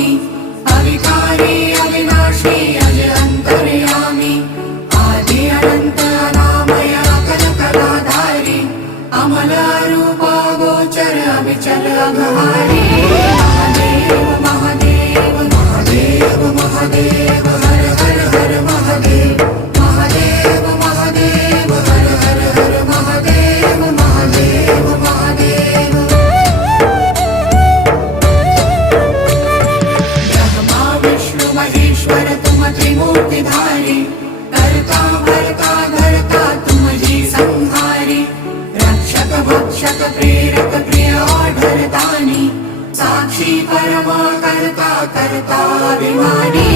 स्वामी अविकारी अविनाशी अज अंतर्यामी आदि अनंत अनामय अकल कलाधारी अमल रूप गोचर अविचल अघहारी महादेव महादेव महादेव महादेव हर हर हर महादेव महादेव महादेव हर हर हर महादेव महादेव महादेव ब्रह्मा विष्णु महेश्वर तुम त्रिमूर्तिधारी कर्ता भर्ता धर्ता तुम जी संहारी रक्षक भक्षक प्रेरक प्रिय आढरतानी साक्षी परमा कर्ता कर्ता अभिमानी